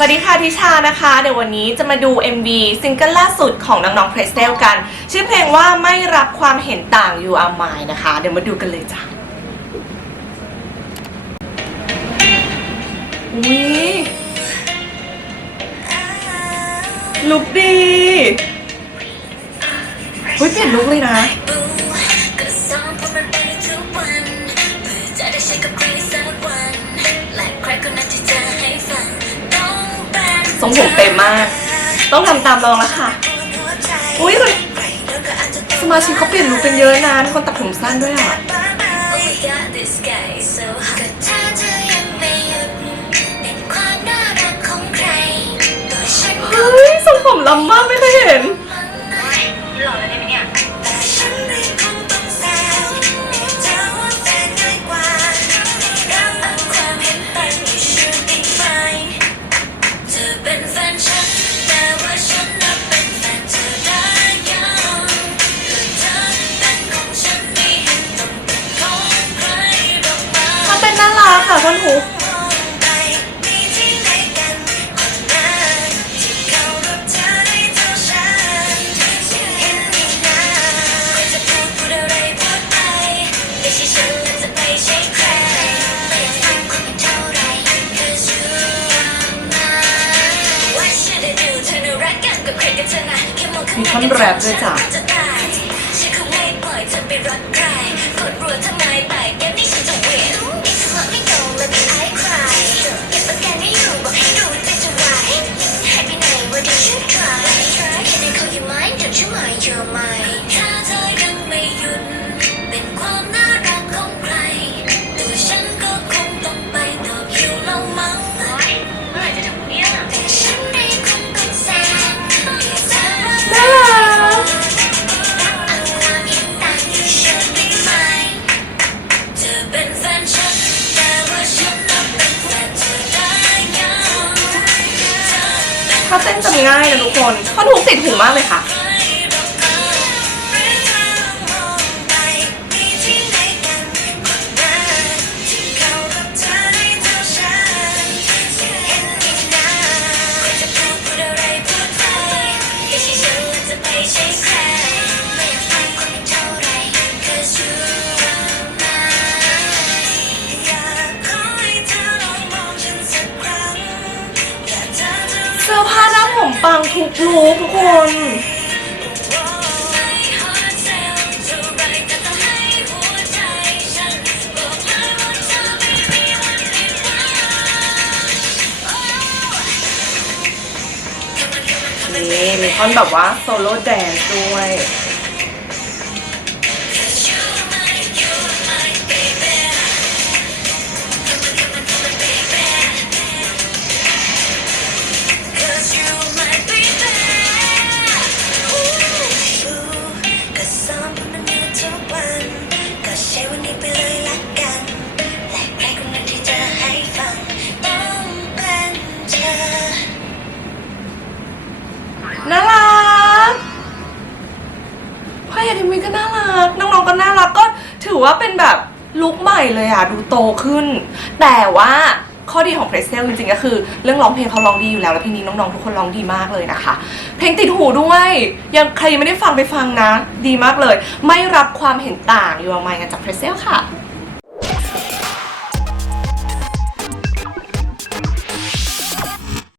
สวัสดีค่ะทิชานะคะ เดี๋ยววันนี้จะมาดู MV ซิงเกิลล่าสุดของน้องๆเพรสเซลกัน ชื่อเพลงว่าไม่รับความเห็นต่าง You Are Mine นะคะ เดี๋ยวมาดูกันเลยจ้ะอุ้ยลุกดีเฮ้ยเปลี่ยนลุกเลยนะ ของผมเต็มมาก ต้องทำตามลองแล้วค่ะ อุ้ยสมาชิกเขาเปลี่ยนลุคป็นเยอะนานคนตัดผมสั้นด้วยอะเฮ้ยทรงผมลำมากไม่เคยเห็น ดไปไม่ใช่ฉันและจะไม่ใช่ใครไม่อยากฟังคนเป็นเท่าไ you mind you're mine ถ้าเธอยังไม่หยุด เป็นความน่ารักของใคร ตัวฉันก็คงต้องไปต่อคิวแล้วมั้งเมื่อไหร่จะถึงเนี่ยแต่ฉันไม่คงต้องแซงเรียกเธอว่าแฟน่ารักเอาความเห็นต่าง you should be mine เธอเป็นแฟนฉัน แต่ว่าฉันน่ะเป็นแฟนเธอได้ยัง ถ้าเต้นจะง่ายนะทุกคนท่อนฮุกติดหูมากเลยค่ะ ปังทุกลุคทุกคน นี่มีท่อนแบบว่าโซโล่แดนซ์ด้วย เอใหญ่ทีวีก็น่ารัก น้องๆก็น่ารักก็ถือว่าเป็นแบบลุคใหม่เลยอะ ดูโตขึ้น แต่ว่าข้อดีของเพรสเซลจริงๆก็คือ เรื่องร้องเพลงเขาร้องดีอยู่แล้ว แล้วเพลงนี้น้องๆทุกคนร้องดีมากเลยนะคะ เพลงติดหูด้วย ยังใครไม่ได้ฟังไปฟังนะ ดีมากเลย ไม่รับความเห็นต่างอยู่เอาไมกันจากเพรสเซลค่ะ